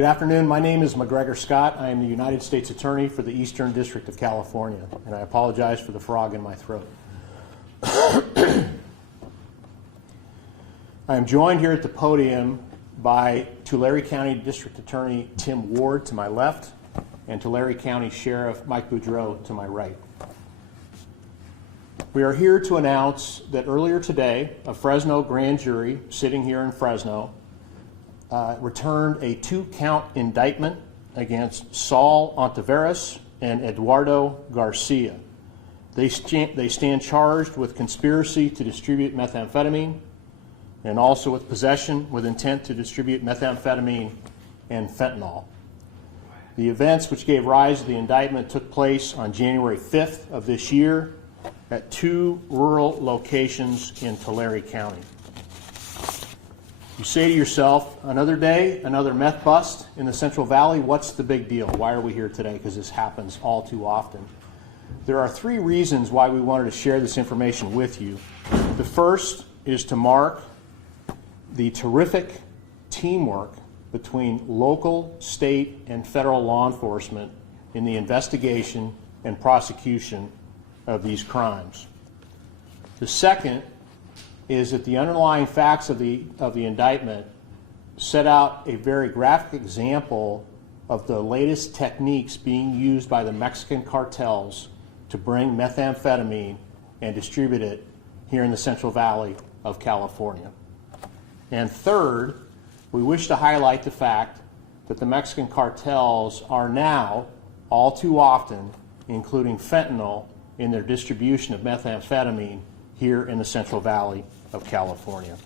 Good afternoon. My name is McGregor Scott. I am the United States Attorney for the Eastern District of California, and I apologize for the frog in my throat. I am joined here at the podium by Tulare County District Attorney Tim Ward to my left and Tulare County Sheriff Mike Boudreau to my right. We are here to announce that earlier today, a Fresno grand jury sitting here in Fresno returned a 2-count indictment against Saul Ontiveros and Eduardo Garcia. They stand charged with conspiracy to distribute methamphetamine and also with possession with intent to distribute methamphetamine and fentanyl. The events which gave rise to the indictment took place on January 5th of this year at 2 rural locations in Tulare County. You say to yourself, another day, another meth bust in the Central Valley, what's the big deal? Why are we here today? Because this happens all too often. There are 3 reasons why we wanted to share this information with you. The first is to mark the terrific teamwork between local, state, and federal law enforcement in the investigation and prosecution of these crimes. The second is that the underlying facts of the indictment set out a very graphic example of the latest techniques being used by the Mexican cartels to bring methamphetamine and distribute it here in the Central Valley of California. And third, we wish to highlight the fact that the Mexican cartels are now, all too often, including fentanyl in their distribution of methamphetamine here in the Central Valley of California.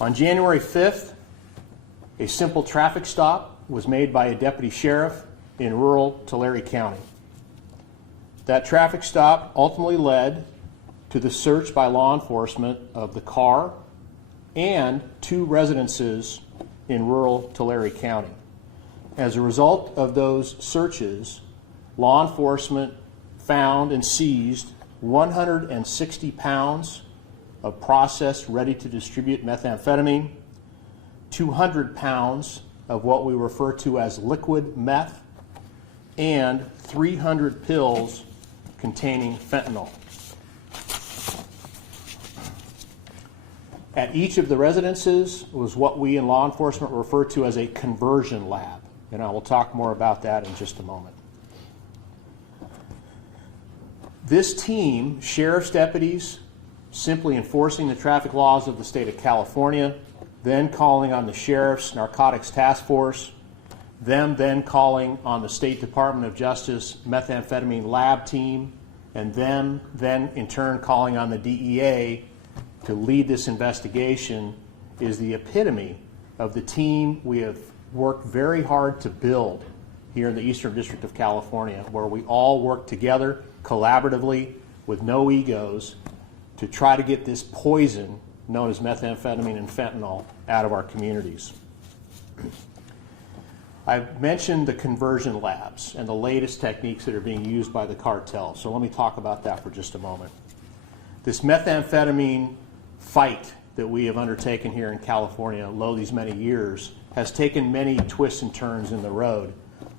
On January 5th, a simple traffic stop was made by a deputy sheriff in rural Tulare County. That traffic stop ultimately led to the search by law enforcement of the car and 2 residences in rural Tulare County. As a result of those searches, law enforcement found and seized 160 pounds of processed ready-to-distribute methamphetamine, 200 pounds of what we refer to as liquid meth, and 300 pills containing fentanyl. At each of the residences was what we in law enforcement refer to as a conversion lab, and I will talk more about that in just a moment. This team, sheriff's deputies, simply enforcing the traffic laws of the state of California, then calling on the sheriff's narcotics task force, them then calling on the State Department of Justice methamphetamine lab team, and them then in turn calling on the DEA to lead this investigation, is the epitome of the team we have worked very hard to build here in the Eastern District of California, where we all work together collaboratively with no egos to try to get this poison known as methamphetamine and fentanyl out of our communities. I've mentioned the conversion labs and the latest techniques that are being used by the cartel, so let me talk about that for just a moment. This methamphetamine fight that we have undertaken here in California, lo these many years, has taken many twists and turns in the road.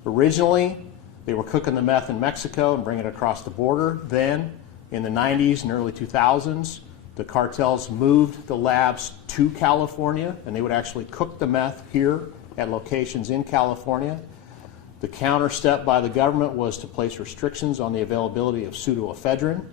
Originally, they were cooking the meth in Mexico and bringing it across the border. Then, in the 90s and early 2000s, the cartels moved the labs to California, and they would actually cook the meth here at locations in California. The counter step by the government was to place restrictions on the availability of pseudoephedrine,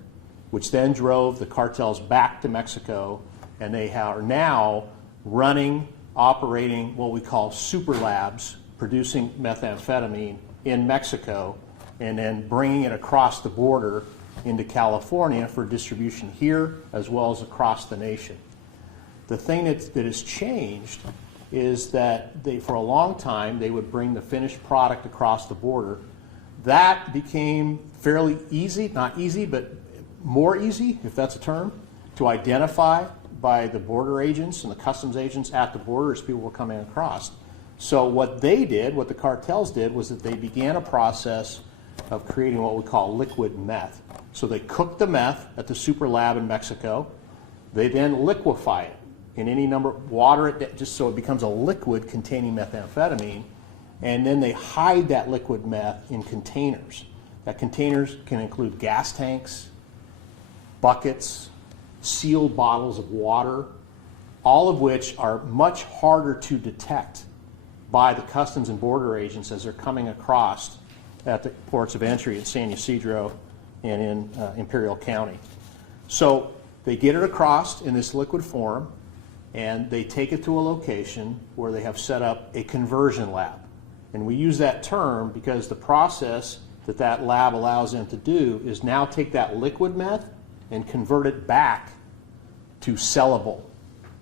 which then drove the cartels back to Mexico, and they are now running, operating what we call super labs, producing methamphetamine in Mexico, and then bringing it across the border into California for distribution here as well as across the nation. The thing that has changed is that for a long time, they would bring the finished product across the border. That became fairly easy, not easy, but more easy, if that's a term, to identify by the border agents and the customs agents at the border as people were coming across. So what they did, what the cartels did, was that they began a process of creating what we call liquid meth. So they cook the meth at the super lab in Mexico. They then liquefy it. in any number, water it just so it becomes a liquid containing methamphetamine, and then they hide that liquid meth in containers. That containers can include gas tanks, buckets, sealed bottles of water, all of which are much harder to detect by the Customs and Border agents as they're coming across at the ports of entry in San Ysidro and in Imperial County. So they get it across in this liquid form, and they take it to a location where they have set up a conversion lab. And we use that term because the process that that lab allows them to do is now take that liquid meth and convert it back to sellable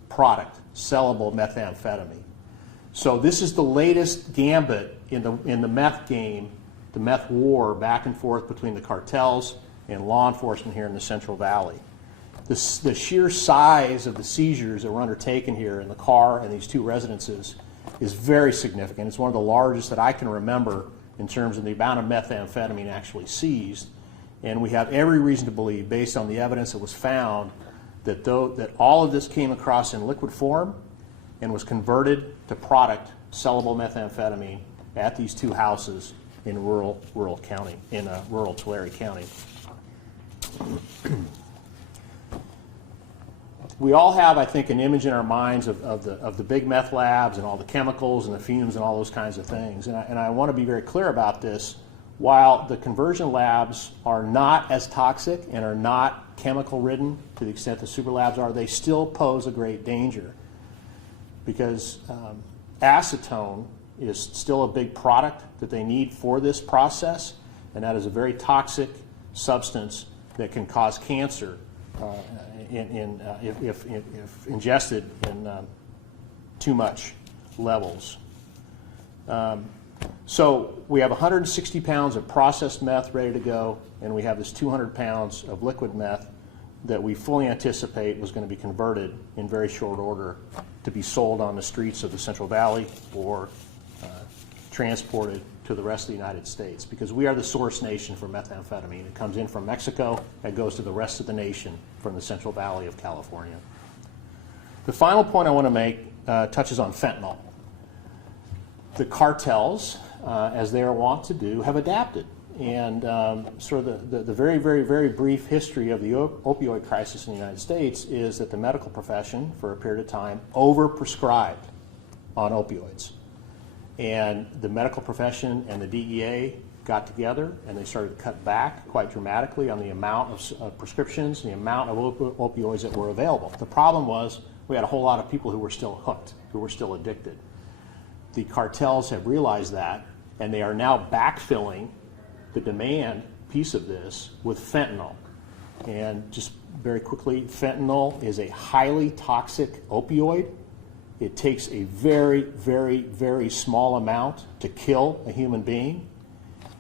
product, sellable methamphetamine. So this is the latest gambit in the meth game, the meth war back and forth between the cartels and law enforcement here in the Central Valley. The sheer size of the seizures that were undertaken here in the car and these two residences is very significant. It's one of the largest that I can remember in terms of the amount of methamphetamine actually seized. And we have every reason to believe, based on the evidence that was found, that all of this came across in liquid form and was converted to product, sellable methamphetamine, at these two houses in rural county, in rural Tulare County. We all have, I think, an image in our minds of the big meth labs and all the chemicals and the fumes and all those kinds of things. And I want to be very clear about this. While the conversion labs are not as toxic and are not chemical ridden to the extent the super labs are, they still pose a great danger, because acetone is still a big product that they need for this process, and that is a very toxic substance that can cause cancer if ingested in too much levels. So we have 160 pounds of processed meth ready to go, and we have this 200 pounds of liquid meth that we fully anticipate was going to be converted in very short order to be sold on the streets of the Central Valley or transported to the rest of the United States, because we are the source nation for methamphetamine. It comes in from Mexico and goes to the rest of the nation from the Central Valley of California. The final point I want to make touches on fentanyl. The cartels, as they are wont to do, have adapted. And sort of the very, very, very brief history of the opioid crisis in the United States is that the medical profession, for a period of time, overprescribed on opioids. And the medical profession and the DEA got together and they started to cut back quite dramatically on the amount of prescriptions and the amount of opioids that were available. The problem was we had a whole lot of people who were still hooked, who were still addicted. The cartels have realized that, and they are now backfilling the demand piece of this with fentanyl. And just very quickly, fentanyl is a highly toxic opioid. It takes a very, very, very small amount to kill a human being.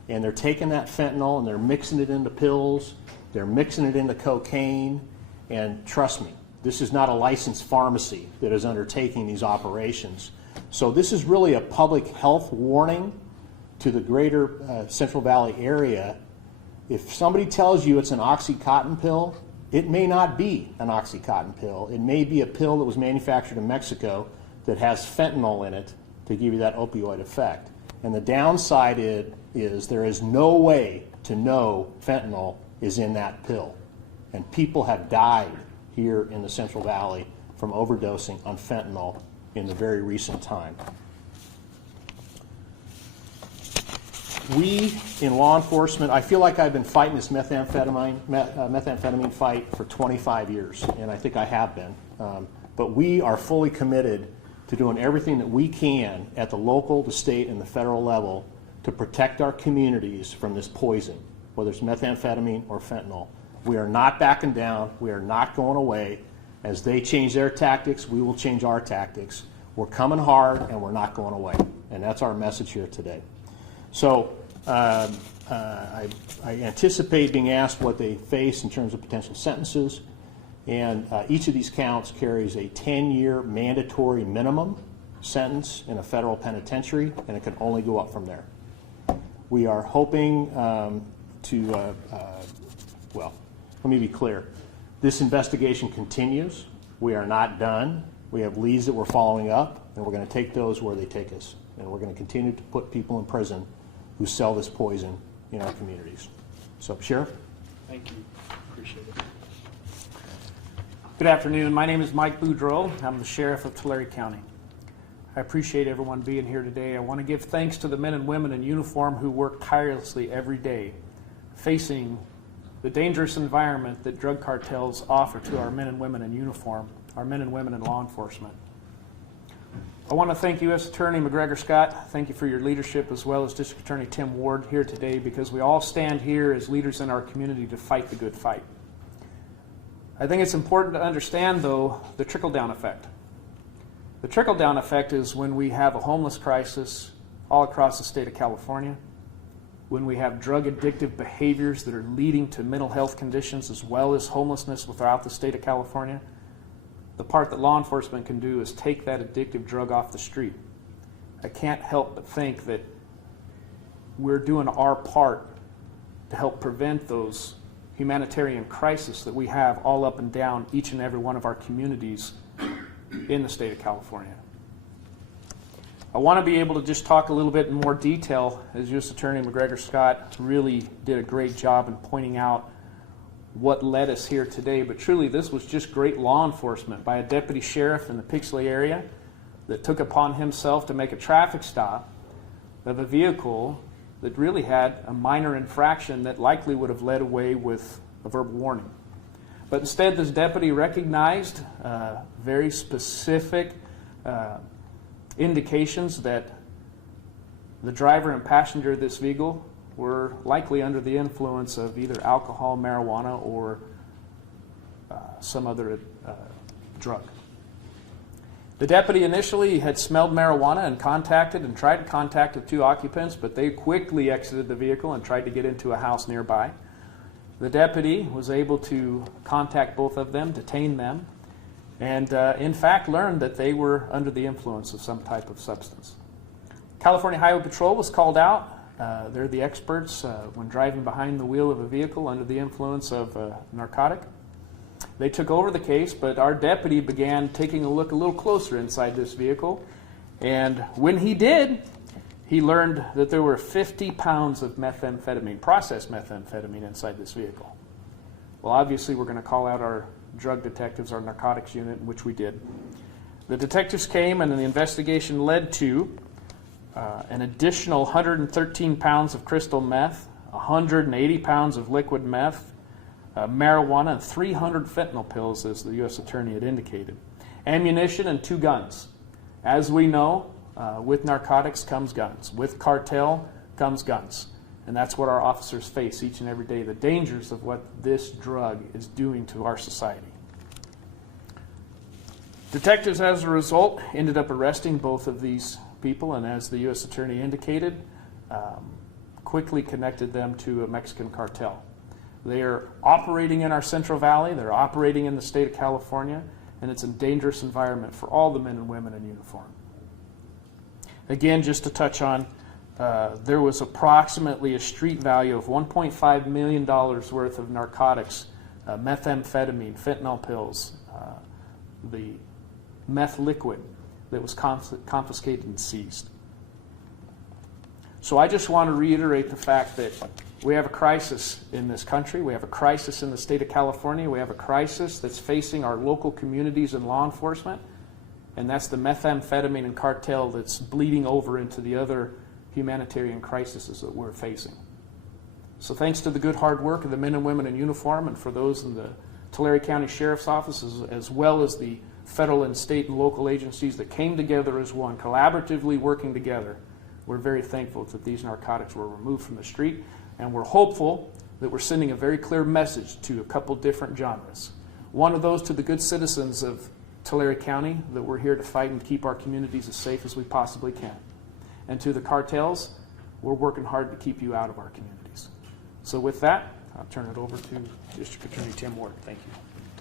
And they're taking that fentanyl and they're mixing it into pills, they're mixing it into cocaine, and trust me, this is not a licensed pharmacy that is undertaking these operations. So this is really a public health warning to the greater Central Valley area. If somebody tells you it's an OxyContin pill, it may not be an OxyContin pill. It may be a pill that was manufactured in Mexico that has fentanyl in it to give you that opioid effect. And the downside is there is no way to know fentanyl is in that pill. And people have died here in the Central Valley from overdosing on fentanyl in the very recent time. We, in law enforcement, I feel like I've been fighting this methamphetamine fight for 25 years, and I think I have been. But we are fully committed to doing everything that we can at the local, the state, and the federal level to protect our communities from this poison, whether it's methamphetamine or fentanyl. We are not backing down. We are not going away. As they change their tactics, we will change our tactics. We're coming hard, and we're not going away. And that's our message here today. So I anticipate being asked what they face in terms of potential sentences. And each of these counts carries a 10-year mandatory minimum sentence in a federal penitentiary, and it can only go up from there. We are hoping well, let me be clear. This investigation continues. We are not done. We have leads that we're following up, and we're going to take those where they take us. And we're going to continue to put people in prison who sell this poison in our communities. So, Sheriff? Thank you. Appreciate it. Good afternoon. My name is Mike Boudreau. I'm the Sheriff of Tulare County. I appreciate everyone being here today. I want to give thanks to the men and women in uniform who work tirelessly every day, facing the dangerous environment that drug cartels offer to our men and women in uniform, our men and women in law enforcement. I want to thank U.S. Attorney McGregor Scott. Thank you for your leadership, as well as District Attorney Tim Ward here today, because we all stand here as leaders in our community to fight the good fight. I think it's important to understand, though, the trickle-down effect. The trickle-down effect is when we have a homeless crisis all across the state of California, when we have drug addictive behaviors that are leading to mental health conditions as well as homelessness throughout the state of California. The part that law enforcement can do is take that addictive drug off the street. I can't help but think that we're doing our part to help prevent those humanitarian crises that we have all up and down each and every one of our communities in the state of California. I want to be able to just talk a little bit in more detail, as U.S. Attorney McGregor Scott really did a great job in pointing out what led us here today, but truly this was just great law enforcement by a deputy sheriff in the Pixley area that took upon himself to make a traffic stop of a vehicle that really had a minor infraction that likely would have led away with a verbal warning. But instead, this deputy recognized very specific indications that the driver and passenger of this vehicle were likely under the influence of either alcohol, marijuana, or some other drug. The deputy initially had smelled marijuana and tried to contact the two occupants, but they quickly exited the vehicle and tried to get into a house nearby. The deputy was able to contact both of them, detain them, and in fact learned that they were under the influence of some type of substance. California Highway Patrol was called out. They're the experts when driving behind the wheel of a vehicle under the influence of a narcotic. They took over the case, but our deputy began taking a look a little closer inside this vehicle. And when he did, he learned that there were 50 pounds of methamphetamine, processed methamphetamine, inside this vehicle. Well, obviously, we're going to call out our drug detectives, our narcotics unit, which we did. The detectives came, and the investigation led to an additional 113 pounds of crystal meth, 180 pounds of liquid meth, marijuana, and 300 fentanyl pills, as the U.S. Attorney had indicated. Ammunition and 2 guns. As we know, with narcotics comes guns. With cartel comes guns. And that's what our officers face each and every day, the dangers of what this drug is doing to our society. Detectives, as a result, ended up arresting both of these people, and as the U.S. Attorney indicated, quickly connected them to a Mexican cartel. They are operating in our Central Valley, they're operating in the state of California, and it's a dangerous environment for all the men and women in uniform. Again, just to touch on, there was approximately a street value of $1.5 million worth of narcotics, methamphetamine, fentanyl pills, the meth liquid that was confiscated and seized. So I just want to reiterate the fact that we have a crisis in this country. We have a crisis in the state of California. We have a crisis that's facing our local communities and law enforcement, and that's the methamphetamine and cartel that's bleeding over into the other humanitarian crises that we're facing. So thanks to the good hard work of the men and women in uniform, and for those in the Tulare County Sheriff's Office, as well as the federal and state and local agencies that came together as one, collaboratively working together, we're very thankful that these narcotics were removed from the street, and we're hopeful that we're sending a very clear message to a couple different genres. One of those to the good citizens of Tulare County, that we're here to fight and keep our communities as safe as we possibly can. And to the cartels, we're working hard to keep you out of our communities. So with that, I'll turn it over to District Attorney Tim Ward. Thank you.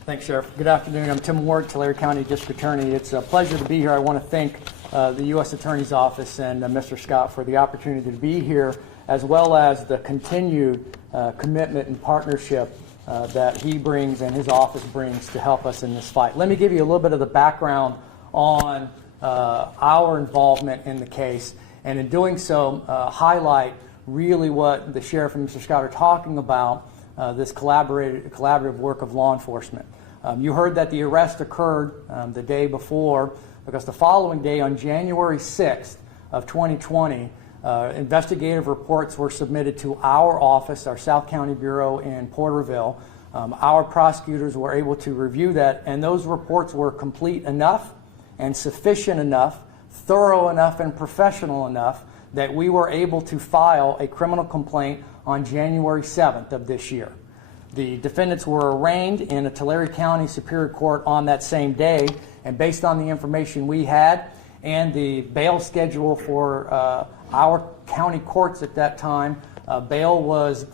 Thanks, Sheriff. Good afternoon. I'm Tim Ward, Tulare County District Attorney. It's a pleasure to be here. I want to thank the U.S. Attorney's Office and Mr. Scott for the opportunity to be here, as well as the continued commitment and partnership that he brings and his office brings to help us in this fight. Let me give you a little bit of the background on our involvement in the case, and in doing so, highlight really what the sheriff and Mr. Scott are talking about, this collaborative work of law enforcement. You heard that the arrest occurred the day before, because the following day, on January 6th of 2020, investigative reports were submitted to our office, our South County Bureau in Porterville. Our prosecutors were able to review that, and those reports were complete enough and sufficient enough, thorough enough, and professional enough that we were able to file a criminal complaint on January 7th of this year. The defendants were arraigned in a Tulare County Superior Court on that same day, and based on the information we had and the bail schedule for our county courts at that time, bail was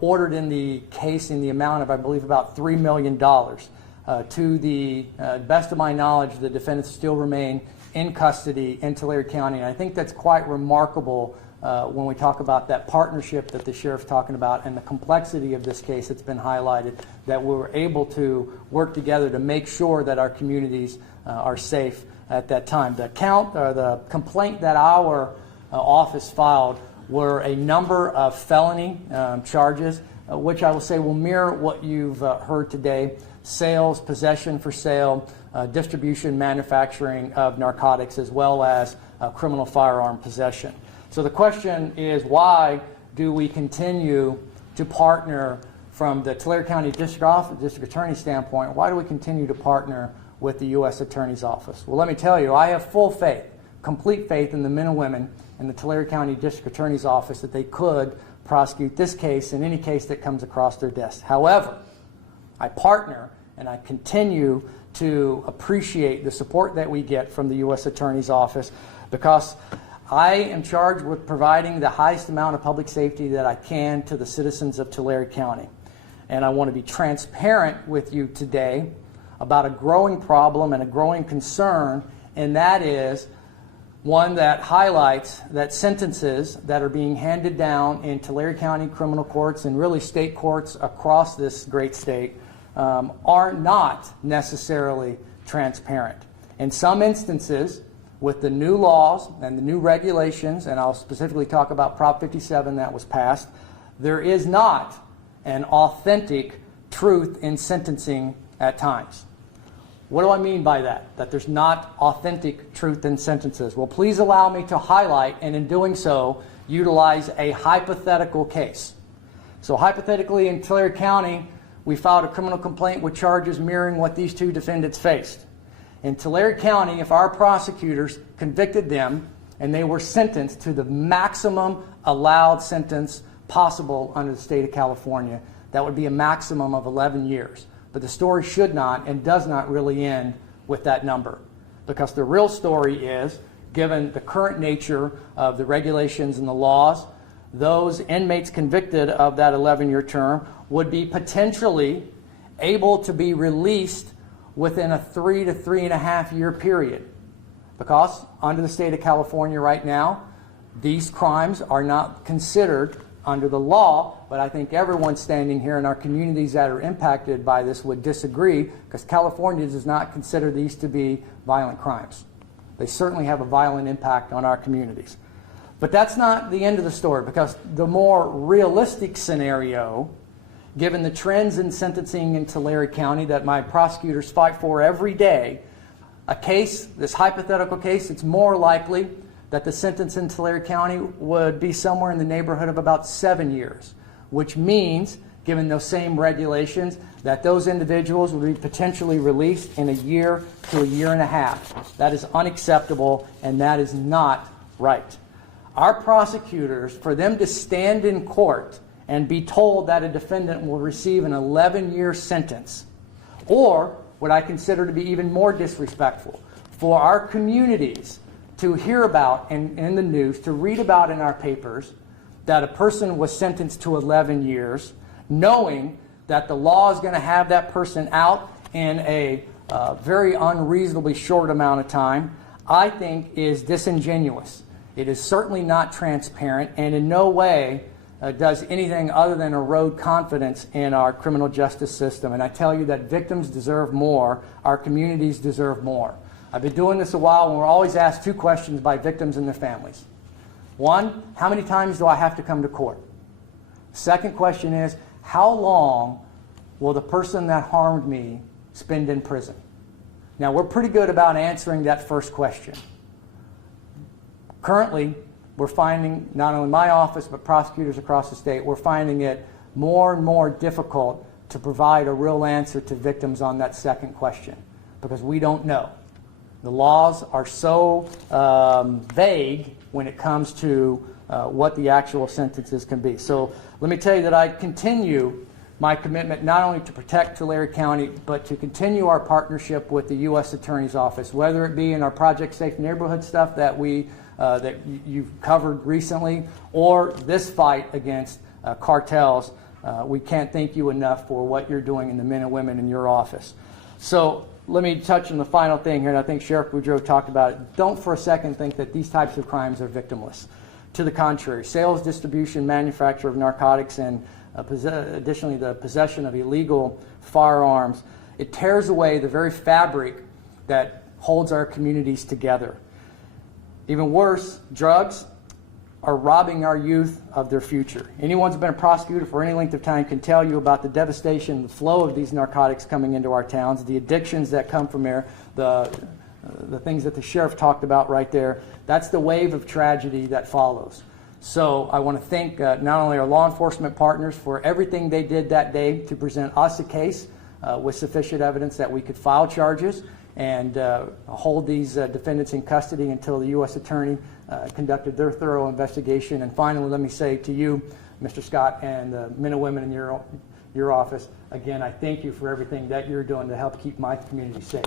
ordered in the case in the amount of, I believe, about $3 million. To the best of my knowledge, the defendants still remain in custody in Tulare County, and I think that's quite remarkable when we talk about that partnership that the sheriff's talking about and the complexity of this case that's been highlighted, that we were able to work together to make sure that our communities are safe at that time. The complaint that our office filed were a number of felony charges, which I will say will mirror what you've heard today: sales, possession for sale, distribution, manufacturing of narcotics, as well as criminal firearm possession. So the question is, why do we continue to partner from the Tulare County District Attorney standpoint? Why do we continue to partner with the U.S. Attorney's Office? Well, let me tell you, I have full faith, complete faith in the men and women in the Tulare County District Attorney's Office that they could prosecute this case and any case that comes across their desk. However, I partner and I continue to appreciate the support that we get from the U.S. Attorney's Office, because I am charged with providing the highest amount of public safety that I can to the citizens of Tulare County. And I want to be transparent with you today about a growing problem and a growing concern, and that is one that highlights that sentences that are being handed down in Tulare County criminal courts and really state courts across this great state are not necessarily transparent. In some instances, with the new laws and the new regulations, and I'll specifically talk about Prop 57 that was passed, there is not an authentic truth in sentencing at times. What do I mean by that? That there's not authentic truth in sentences. Well, please allow me to highlight, and in doing so, utilize a hypothetical case. So hypothetically, in Tulare County, we filed a criminal complaint with charges mirroring what these two defendants faced. In Tulare County, if our prosecutors convicted them and they were sentenced to the maximum allowed sentence possible under the state of California, that would be a maximum of 11 years. But the story should not and does not really end with that number, because the real story is, given the current nature of the regulations and the laws, those inmates convicted of that 11-year term would be potentially able to be released within a 3 to 3.5 year period. Because under the state of California right now, these crimes are not considered under the law, but I think everyone standing here in our communities that are impacted by this would disagree, because California does not consider these to be violent crimes. They certainly have a violent impact on our communities. But that's not the end of the story, because the more realistic scenario, given the trends in sentencing in Tulare County that my prosecutors fight for every day, a case, this hypothetical case, it's more likely that the sentence in Tulare County would be somewhere in the neighborhood of about 7 years, which means, given those same regulations, that those individuals would be potentially released in 1 year to 1.5 years. That is unacceptable, and that is not right. Our prosecutors, for them to stand in court and be told that a defendant will receive an 11-year sentence, or what I consider to be even more disrespectful, for our communities to hear about in the news, to read about in our papers, that a person was sentenced to 11 years, knowing that the law is going to have that person out in a very unreasonably short amount of time, I think is disingenuous. It is certainly not transparent, and in no way does anything other than erode confidence in our criminal justice system. And I tell you that victims deserve more, our communities deserve more. I've been doing this a while, and we're always asked two questions by victims and their families. One, how many times do I have to come to court? Second question is, how long will the person that harmed me spend in prison? Now, we're pretty good about answering that first question. Currently, we're finding, not only my office, but prosecutors across the state, we're finding it more and more difficult to provide a real answer to victims on that second question, because we don't know. The laws are so vague when it comes to what the actual sentences can be. So let me tell you that I continue my commitment not only to protect Tulare County, but to continue our partnership with the U.S. Attorney's Office, whether it be in our Project Safe Neighborhood stuff that you've covered recently, or this fight against cartels. We can't thank you enough for what you're doing and the men and women in your office. So let me touch on the final thing here, and I think Sheriff Boudreaux talked about it. Don't for a second think that these types of crimes are victimless. To the contrary, sales, distribution, manufacture of narcotics, and additionally the possession of illegal firearms, it tears away the very fabric that holds our communities together. Even worse, drugs are robbing our youth of their future. Anyone who's been a prosecutor for any length of time can tell you about the devastation, the flow of these narcotics coming into our towns, the addictions that come from there, the things that the sheriff talked about right there. That's the wave of tragedy that follows. So I want to thank not only our law enforcement partners for everything they did that day to present us a case with sufficient evidence that we could file charges and hold these defendants in custody until the U.S. Attorney conducted their thorough investigation. And finally, let me say to you, Mr. Scott, and the men and women in your office, again, I thank you for everything that you're doing to help keep my community safe.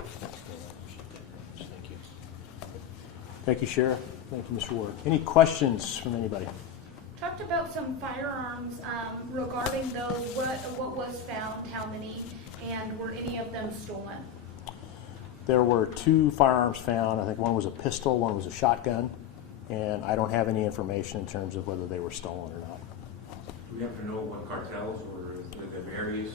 Thank you. Thank you, Sheriff. Thank you, Mr. Ward. Any questions from anybody? Talked about some firearms regarding those. What was found, how many, and were any of them stolen? There were 2 firearms found. I think one was a pistol, one was a shotgun, and I don't have any information in terms of whether they were stolen or not. Do we have to know what cartels or the areas?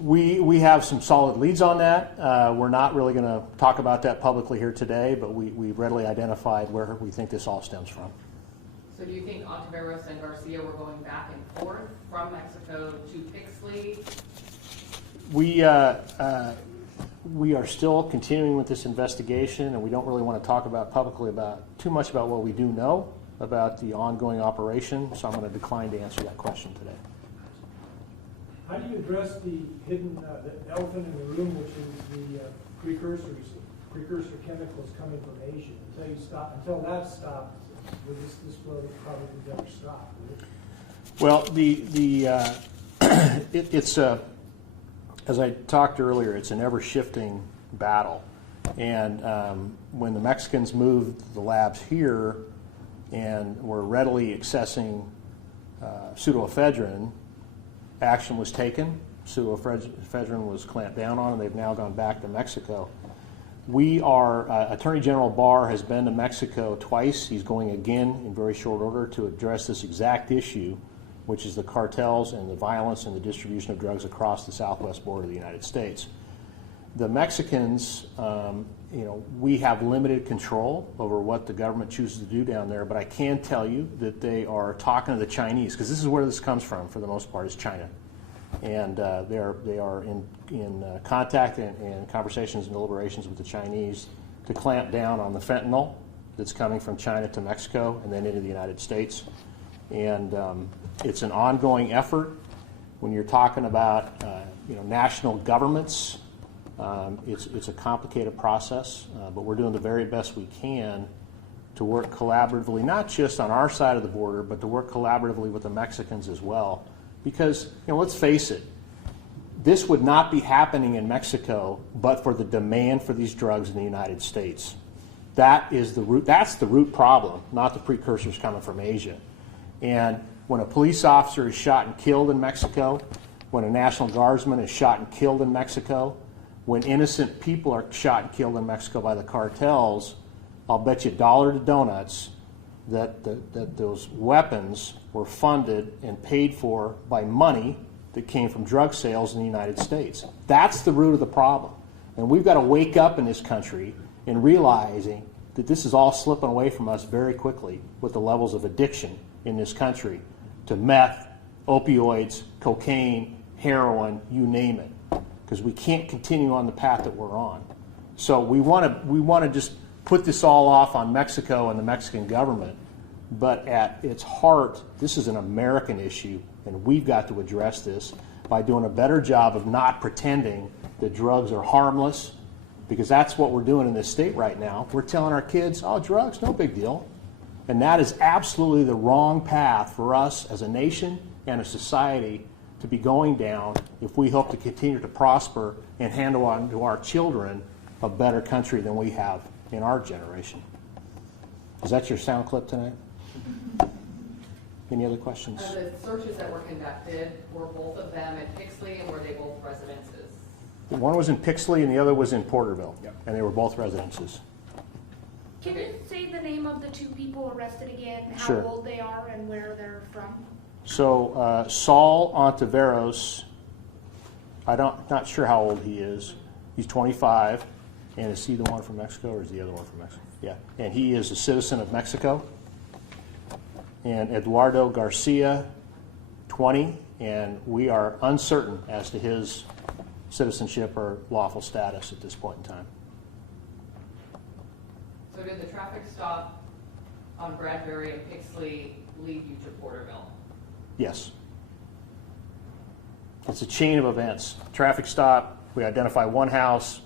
We have some solid leads on that. We're not really going to talk about that publicly here today, but we readily identified where we think this all stems from. So do you think Ontiveros and Garcia were going back and forth from Mexico to Pixley? We are still continuing with this investigation, and we don't really want to talk about publicly too much about what we do know about the ongoing operation, so I'm going to decline to answer that question today. How do you address the hidden the elephant in the room, which is the precursor chemicals coming from Asia? Until that stops, this flow probably never stop. Well, it's as I talked earlier, it's an ever-shifting battle. And when the Mexicans moved the labs here and were readily accessing pseudoephedrine, action was taken. Pseudoephedrine was clamped down on, and they've now gone back to Mexico. Attorney General Barr has been to Mexico twice. He's going again in very short order to address this exact issue, which is the cartels and the violence and the distribution of drugs across the southwest border of the United States. The Mexicans, we have limited control over what the government chooses to do down there, but I can tell you that they are talking to the Chinese, because this is where this comes from for the most part, is China. And they are in contact and conversations and deliberations with the Chinese to clamp down on the fentanyl that's coming from China to Mexico and then into the United States. And it's an ongoing effort. When you're talking about national governments, it's a complicated process, but we're doing the very best we can to work collaboratively, not just on our side of the border, but to work collaboratively with the Mexicans as well. Because, let's face it, this would not be happening in Mexico but for the demand for these drugs in the United States. That's the root problem, not the precursors coming from Asia. And when a police officer is shot and killed in Mexico, when a National Guardsman is shot and killed in Mexico, when innocent people are shot and killed in Mexico by the cartels, I'll bet you $1 to donuts that those weapons were funded and paid for by money that came from drug sales in the United States. That's the root of the problem. And we've got to wake up in this country and realizing that this is all slipping away from us very quickly with the levels of addiction in this country to meth, opioids, cocaine, heroin, you name it, because we can't continue on the path that we're on. So we want to just put this all off on Mexico and the Mexican government, but at its heart, this is an American issue, and we've got to address this by doing a better job of not pretending that drugs are harmless, because that's what we're doing in this state right now. We're telling our kids, oh, drugs, no big deal. And that is absolutely the wrong path for us as a nation and a society to be going down if we hope to continue to prosper and hand on to our children a better country than we have in our generation. Is that your sound clip tonight? Any other questions? The searches that were conducted, were both of them in Pixley, and were they both residences? One was in Pixley and the other was in Porterville, and they were both residences. Can you say the name of the two people arrested again, how Sure. old they are and where they're from? So Saul Ontiveros, not sure how old he is. He's 25, and is he the one from Mexico or is the other one from Mexico? Yeah, and he is a citizen of Mexico. And Eduardo Garcia, 20, and we are uncertain as to his citizenship or lawful status at this point in time. So did the traffic stop on Bradbury and Pixley lead you to Porterville? Yes. It's a chain of events. Traffic stop, we identify one house,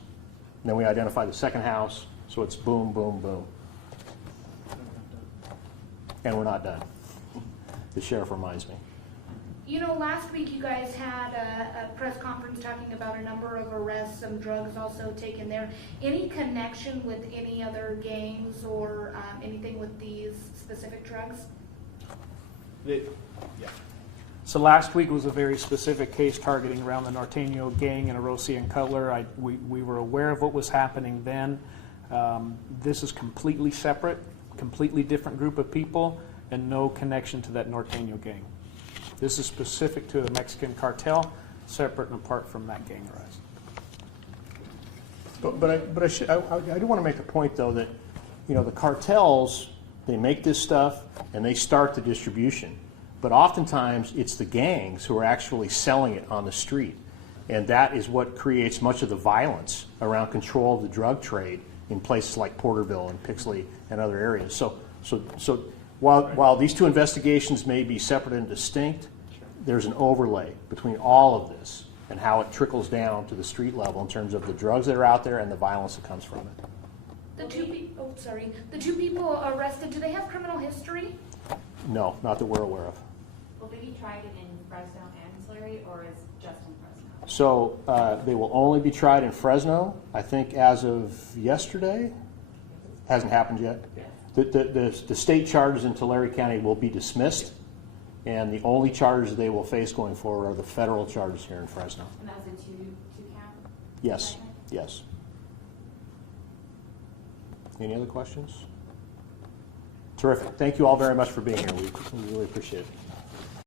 and then we identify the second house, so it's boom, boom, boom. And we're not done. The sheriff reminds me. You know, last week you guys had a press conference talking about a number of arrests, some drugs also taken there. Any connection with any other gangs or anything with these specific drugs? So last week was a very specific case targeting around the Norteño gang and Arosi and Cutler. We were aware of what was happening then. This is completely separate, completely different group of people, and no connection to that Norteño gang. This is specific to the Mexican cartel, separate and apart from that gang arrest. I do want to make the point, though, that the cartels, they make this stuff and they start the distribution. But oftentimes it's the gangs who are actually selling it on the street. And that is what creates much of the violence around control of the drug trade in places like Porterville and Pixley and other areas. So while these two investigations may be separate and distinct, there's an overlay between all of this and how it trickles down to the street level in terms of the drugs that are out there and the violence that comes from it. The two people arrested, do they have criminal history? No, not that we're aware of. Will they be tried in Fresno and Tulare, or is just in Fresno? So they will only be tried in Fresno, I think, as of yesterday. Hasn't happened yet. The state charges in Tulare County will be dismissed, and the only charges they will face going forward are the federal charges here in Fresno. And that's a two-count? Yes, indictment? yes. Any other questions? Terrific. Thank you all very much for being here. We really appreciate it.